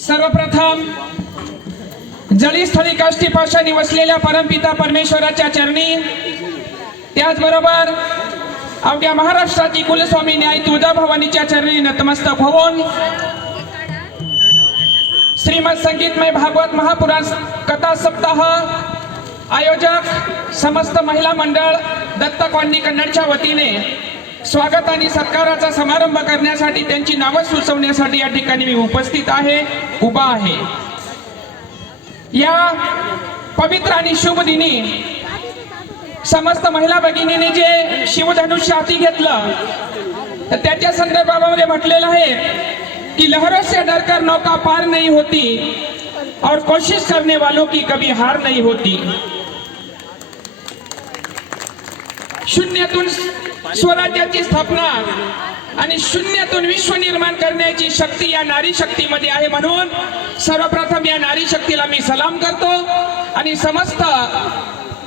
सर्वप्रथम जळीस्थळी काष्टीपाशा निवसलेल्या वसलेल्या परमपिता परमेश्वराच्या चरणी त्याचबरोबर अवघ्या महाराष्ट्राची कुलस्वामी न्याय तुळजाभवानीच्या चरणी नतमस्तक होऊन श्रीमद संगीतमय भागवत महापुराण कथा सप्ताह आयोजक समस्त महिला मंडळ दत्त कन्नडच्या वतीने स्वागत आणि सत्काराचा समारंभ करण्यासाठी त्यांची नावं सुचवण्यासाठी या ठिकाणी मी उपस्थित आहे उभा आहे. या पवित्र आणि शुभ दिनी समस्त महिला भगिनीने जे शिवधनुष्य हाती घेतलं तर त्याच्या संदर्भामध्ये म्हटलेलं आहे की लहरों से डरकर नौका पार नहीं होती और कोशिश करने वालों की कभी हार नहीं होती. शून्यातून स्वराज्याची स्थापना आणि शून्यातून विश्व निर्माण करण्याची शक्ती या नारी शक्तीमध्ये आहे म्हणून सर्वप्रथम या नारी शक्तीला मी सलाम करतो. आणि समस्त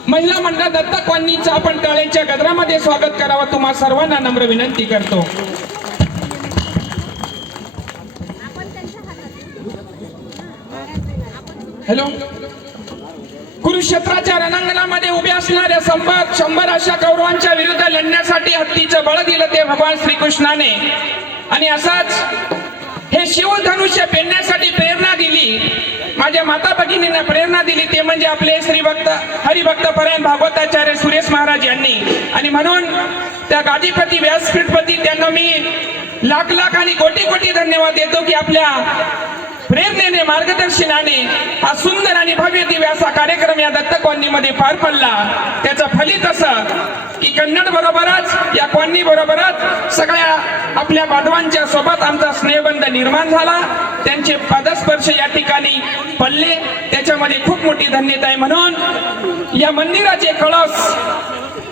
महिला मंडळ दत्तक वाणीचं आपण टाळ्यांच्या गजरामध्ये स्वागत करावं. तुम्हा सर्वांना नम्र विनंती करतो. हॅलो. कुरुक्षेत्राच्या रणांगणामध्ये असणाऱ्या शंभर शंभर अशा कौरवांच्या विरुद्ध लढण्यासाठी हत्तीचं बळ दिलं ते भगवान श्रीकृष्णाने. आणि असाच हे शिवधनुष्य पेरण्यासाठी प्रेरणा दिली. माझ्या माता भगिनींना प्रेरणा दिली. ते म्हणजे आपले श्रीभक्त हरिभक्त परायण भागवताचार्य सुरेश महाराज यांनी. आणि म्हणून त्या गादीपती व्यासपीठपती त्यांना मी लाख लाख आणि कोटी कोटी धन्यवाद देतो की आपल्या प्रेरणेने मार्गदर्शनाने हा सुंदर आणि भव्य दिव्य असा कार्यक्रम या दत्त कॉलनीमध्ये पार पडला. त्याचं फलित असं की कन्नड बरोबरच या कॉलनी बरोबरच सगळ्या आपल्या बांधवांच्या सोबत आमचा स्नेहबंध निर्माण झाला. त्यांचे पादस्पर्श या ठिकाणी पडले. त्याच्यामध्ये खूप मोठी धन्यता आहे म्हणून या मंदिराचे कळस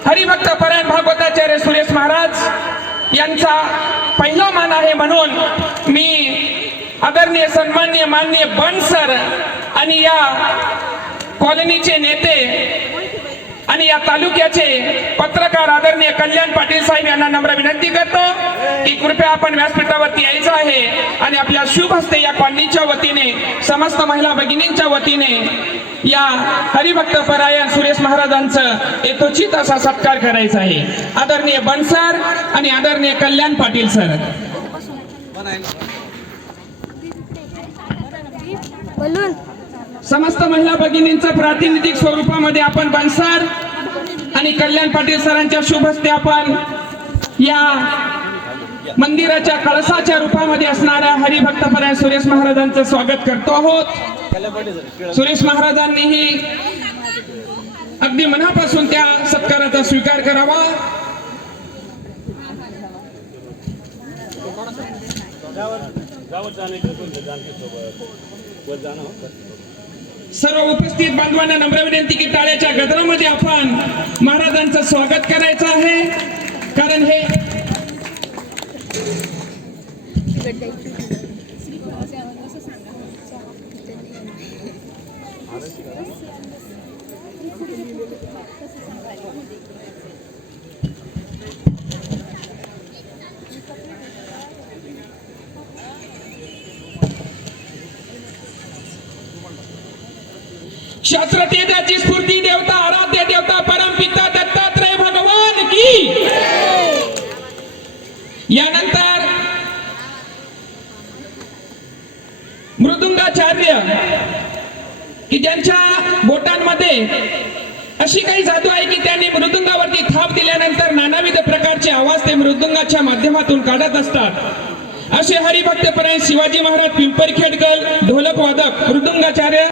हरिभक्त परायण भागवताचार्य सुरेश महाराज यांचा पहिला मान आहे म्हणून मी आदरणीय सन्मान्य मान्य बनसर आणि या कॉलनीचे नेते आणि या तालुक्याचे पत्रकार आदरणीय कल्याण पाटील साहेब यांना नम्र विनंती करतो की कृपया आपण व्यासपीठावरती यायचं आहे आणि आपल्या शुभ हस्ते या कॉलनीच्या वतीने समस्त महिला भगिनींच्या वतीने या हरिभक्त परायण सुरेश महाराजांचं यथोचित असा सत्कार करायचा आहे. आदरणीय बनसर आणि आदरणीय कल्याण पाटील सर. बोलून. समस्त महिला भगिनींचं प्रातिनिधिक स्वरूपामध्ये आपण बनसार आणि कल्याण पाटील सरांच्या शुभ हस्ते आपण या मंदिराच्या कळसाच्या रूपामध्ये असणाऱ्या हरिभक्तपरायण सुरेश महाराजांचं स्वागत करतो आहोत. सुरेश महाराजांनीही अगदी मनापासून त्या सत्काराचा स्वीकार करावा. सर्व उपस्थित बांधवांना नम्र विनंती की टाळ्याच्या गजरामध्ये आपण महाराजांचं स्वागत करायचं आहे. कारण हे शास्त्रतेजाची स्फूर्ती देवता आराध्य देवता परमपिता दत्तात्रय भगवान की? यानंतर मृदुंगाचार्य की ज्यांच्या बोटांमध्ये अशी काही जादू आहे की त्यांनी मृदुंगावरती थाप दिल्यानंतर नानाविध प्रकारचे आवाज ते मृदुंगाच्या माध्यमातून काढत असतात. असे हरिभक्तपर्यंत शिवाजी महाराज पिंपरखेडकर ढोलक वादक मृदुंगाचार्य